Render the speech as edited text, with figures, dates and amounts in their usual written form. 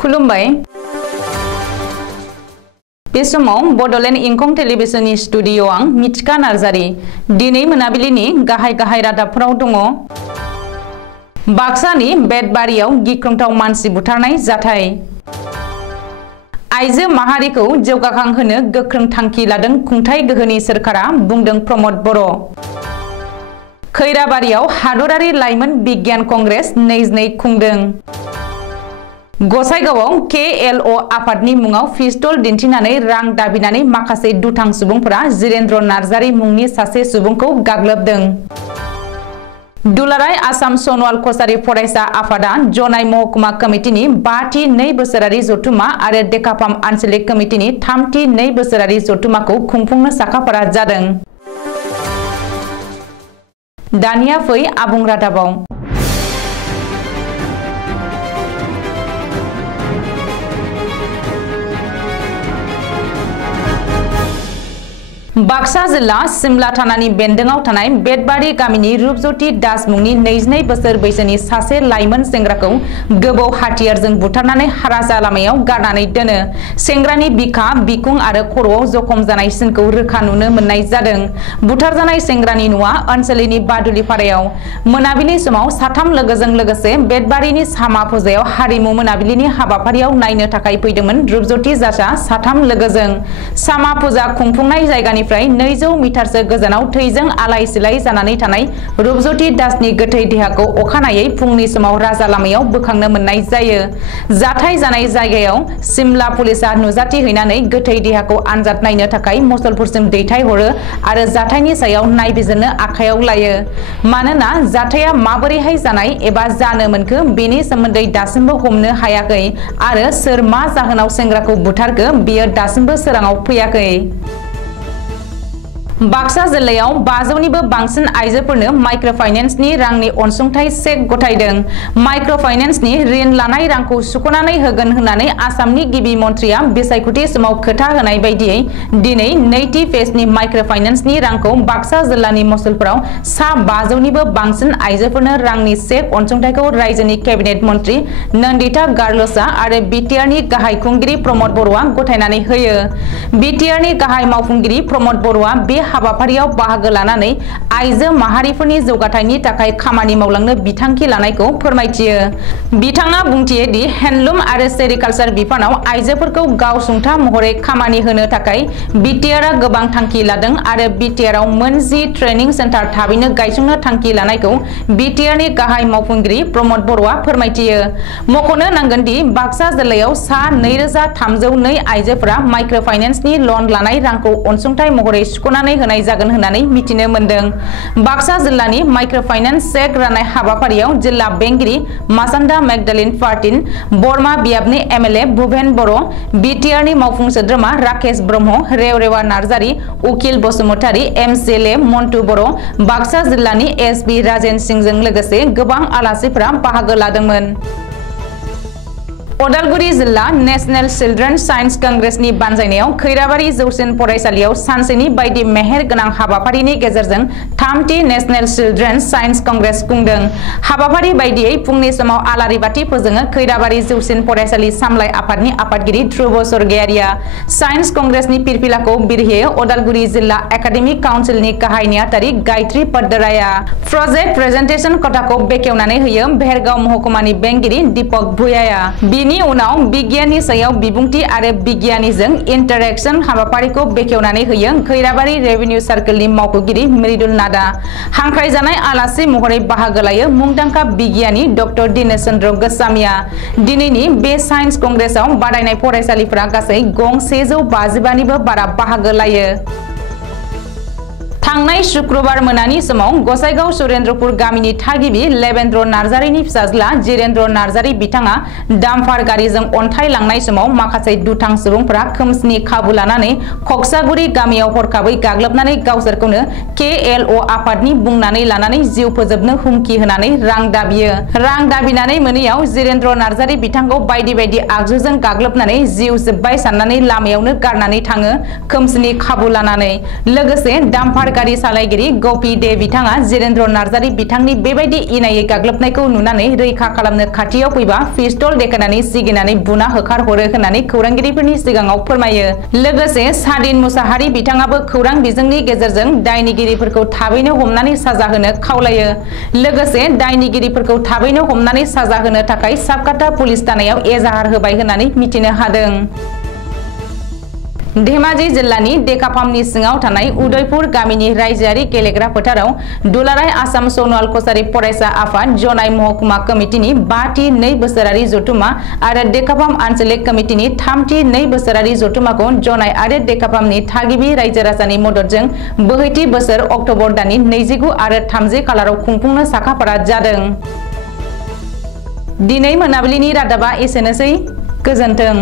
खुलुमबाय बे समाव बडलेण्ड इंखं टेलिभिजननि स्टुडिअ आं मिथिका नार्जारी दिनै मोनाबिलिनि गाहाय रादाबफोराव दङ। बाक्सानि बेतबारियाव गिख्रंथाव मानसि बुथारनाय जाथाय। आइजो माहारिखौ जौगाखांहोनो गोख्रों थांखि लादों खुंथाय गोहोनि सोरखारा बुंदों प्रमद बर'। खैराबारियाव हादरारि लाइमोन बिगियान कंग्रेस 22 खुंदों। गसाइगावआव KLO आफादनि मुङाव पिस्तल दिन्थिनानै रां दाबिनानै माखासे दुथां सुबुंफोरा जिरेन्द्र नार्जारी मुंनि सासे सुबुंखौ गाग्लोबदों। दुलाराय आसाम सनवाल कसारी फरायसा आफादा जनाय महकुमा कमिटिनि 5थि 2 बोसोरारि जथुमा आरो डेकाफाम आन्चलिक कमिटिनि 3थि 2 बोसोरारि जथुमाखौ खुंफुंनो साखाफारा जादों। दानिया फै आबुं रादाबाव। बाक्सा जिल्ला सिमला थानानि बेन्दोंआव थानाय बेतबारि गामिनि रूपज्योति दास मुंनि 22 बोसोर बैसोनि सासे लाइमोन सेंग्राखौ गोबौ हाथियारजों बुथारनानै राजा लामायाव गारनानै दोनो। सेंग्रानि बिखा बिखुं आरो खर'आव जखम जानाय सिनखौ रोखा नुनो मोननाय जादों। बुथारजानाय सेंग्रानि न'आ ओनसोलनि बादुलिपारायाव। मोनाबिलि समाव साथाम लोगोजों लोगोसे बेतबारिनि सामा फुजायाव हारिमु मोनाबिलिनि हाबाफारियाव नायनो थाखाय फैदोंमोन रूपज्योति दासआ साथाम लोगोजों। सामा फुजा खुंफुंनाय जायगानि 200 मिटारसो गोजानाव थैजों आलाय सिलाय जानानै थानाय रूपज्योति दासनि गोथै देहाखौ अखानायै फुंनि समाव राजा लामायाव बोखांनो मोननाय जायो। जाथाय जानाय जायगायाव सिमला पुलिसा नुजाथि हैनानै गोथै देहाखौ आनजाद नायनो थाखाय मुसलपुरसिम दैथायहरो आरो जाथायनि सायाव नायबिजिरनो आखायाव लायो। मानोना जाथाया माबोरैहाय जानाय एबा जानो मोनखो बेनि सोमोन्दै दासिमबो हमनो हायाखै आरो सोर मा जाहोनाव सेंग्राखौ बुथारखो बेयो दासिमबो सोराङाव फैयाखै। बाक्सा जिल्लायाव 500निबो बांसिन आइजोफोरनो माइक्र' फाइनेन्सनि रांनि अनसुंथाइ चेक गथायदों। माइक्र' फाइनेन्सनि ऋण लानाय रांखौ सुख'नानै होगोन होननानै आसामनि गिबि मन्थ्रिया बिसायख'थि समाव खोथा होनाय बायदियै दिनै नैथि फेजनि माइक्र' फाइनेन्सनि रांखौ बाक्सा जिल्लानि मसलपुराव सा 500निबो बांसिन आइजोफोरनो रांनि चेक अनसुंथाइखौ रायजोनि केबिनेट मन्थ्रि नन्दिता गारलसा आरो बिटिआरनि गाहाय खुंगिरि प्रमद बर'आ गथायनानै होयो। बिटिआरनि गाहाय मावफुंगिरि प्रमद बर'आ बे हाबाफारियाव बाहागो लानानै आइजो माहारिफोरनि जौगाथायनि थाखाय खामानि मावलांनो बिथांखि लानायखौ फोरमायथियो। बिथाङा बुंथियो दि हेन्डलुम आरो सेरिकालचार बिफानाव आइजोफोरखौ गावसुंथा महरै खामानि होनो थाखाय बिटिआरआ गोबां थांखि लादों आरो बिटिआरआव मोन 10 ट्रेनिं सेन्टार थाबैनो गायसंनो थांखि लानायखौ बिटिआरनि गाहाय मावफुंगिरि प्रमद बर'आ फोरमायथियो। मख'नो नांगोन दि बाक्सा जिल्लायाव सा 2302 आइजोफोरा माइक्र' फाइनेन्सनि लन लानाय रांखौ अनसुंथाइ महरै सुख'नानै होनाय जागोन होननानै मिथिनो मोनदों। बाक्सा जिल्लानि माइक्र' फाइनेन्स चेक राननाय हाबाफारियाव जिल्ला बेंगिरि मासान्दा मेगदालिन पार्टिन, बरमा बियाबनि MLA भुपेन बर', बिटिआरनि मावफुं सोद्रोमा राकेश ब्रह्म, रेवरेवा नार्जारी, उकिल बसुमतारी, MCLA मन्टु बर', बाक्सा जिल्लानि SB राजेन सिंहजों लोगोसे गोबां आलासिफोरा बाहागो लादोंमोन। उदालगुरि जिल्ला नेशनेल चिल्ड्रेन साइन्स कंग्रेसनि बानजायनायाव खैराबारि जौसिन फरायसालियाव सानसेनि बायदि मेहेर गोनां हाबाफारिनि गेजेरजों 3थि नेशनेल चिल्ड्रेन साइन्स कंग्रेस खुंदों। हाबाफारि बायदियै फुंनि समाव आलारि बाथि फोजोङो खैराबारि जौसिन फरायसालि सामलाय आफादनि आफादगिरि ध्रुव स्वर्गियारिया। साइन्स कंग्रेसनि फिरफिलाखौ बिरहोयो उदालगुरि जिल्ला एकाडेमिक काउन्सिलनि गाहाय नेहाथारि गायत्री पद्दराया। प्रजेक्ट प्रेजेन्टेसन खथाखौ बेखेवनानै होयो भेरगाव महकुमानि बेंगिरि दीपक भुयाया। बिनि उनाव बिगियाननि सायाव बिबुंथि आरो बिगियानिजों इन्टारेक्शन हाबाफारिखौ बेखेवनानै होयो खैराबारि रेभिनिउ सार्कलनि मावख'गिरि मृदुल नाथआ। हांख्रायजानाय आलासि महरै बाहागो लायो मुंदांखा बिगियानि डक्टर दिनेश चन्द्र गोस्वामीया। दिनैनि बे साइन्स कंग्रेसआव बादायनाय फरायसालिफोरा गासै गं 155निबो बारा बाहागो लायो। थांनाय शुक्रबार मोनानि समाव गसाइगाव सुरेन्द्रपुर गामिनि थागिबि लेबेन्द्र नार्जारीनि फिसाज्ला जिरेन्द्र नार्जारी बिथाङा डाम्पार गारिजों अन्थाइ लांनाय समाव माखासे दुथां सुबुंफोरा खोमसिनि खाबु लानानै खक्सागुरि गामियाव हरखाबै गाग्लोबनानै गावसोरखौनो KLO आफादनि बुंनानै लानानै जिउ फोजोबनो हुमखि होनानै रां दाबियो। रां दाबिनानै मोनैयाव जिरेन्द्र नार्जारी बिथांखौ बायदि बायदि आगजुजों गाग्लोबनानै जिउ जोब्बाय साननानै लामायावनो गारनानै थाङो खोमसिनि खाबु लानानै। लोगोसे डाम्पार गारि सालायगिरि गपि दे बिथाङा जिरेन्द्र नार्जारि बिथांनि बेबायदि इनायै गाग्लोबनायखौ नुनानै रैखा खालामनो खाथियाव फैबा पिस्तल देखायनानै सिगिनानै बुना होखारहरो होननानै खौरांगिरिफोरनि सिगाङाव फोरमायो। लोगोसे सादिन मुसाहारि बिथाङाबो खौरां बिजोंनि गेजेरजों दायनिगिरिफोरखौ थाबैनो हमनानै साजा होनो खावलायो। लोगोसे दायनिगिरिफोरखौ थाबैनो हमनानै साजा होनो थाखाय साबकाता पुलिस थानायाव एजाहार होबाय होननानै मिथिनो हादों। धेमाजि जिल्लानि डेकापामनि सिङाव थानाय उदयपुर गामिनि रायजोआरि गेलेग्रा फोथाराव दुलाराय आसाम सनवाल कछारी फरायसा आफाद जनाय महकुमा कमिटिनि 5थि 2 बोसोरारि जथुमा आरो डेकापाम आन्चलिक कमिटिनि 3थि 2 बोसोरारि जथुमाखौ जनाय आरो डेकापामनि थागिबि रायजो राजानि मददजों बोहैथि बोसोर अक्ट'बर दाननि 29 आरो 30 खालाराव खुंफुंनो साखाफारा जादों। दिनै मोनाबिलिनि रादाबा एसेनोसै। गोजोन्थों।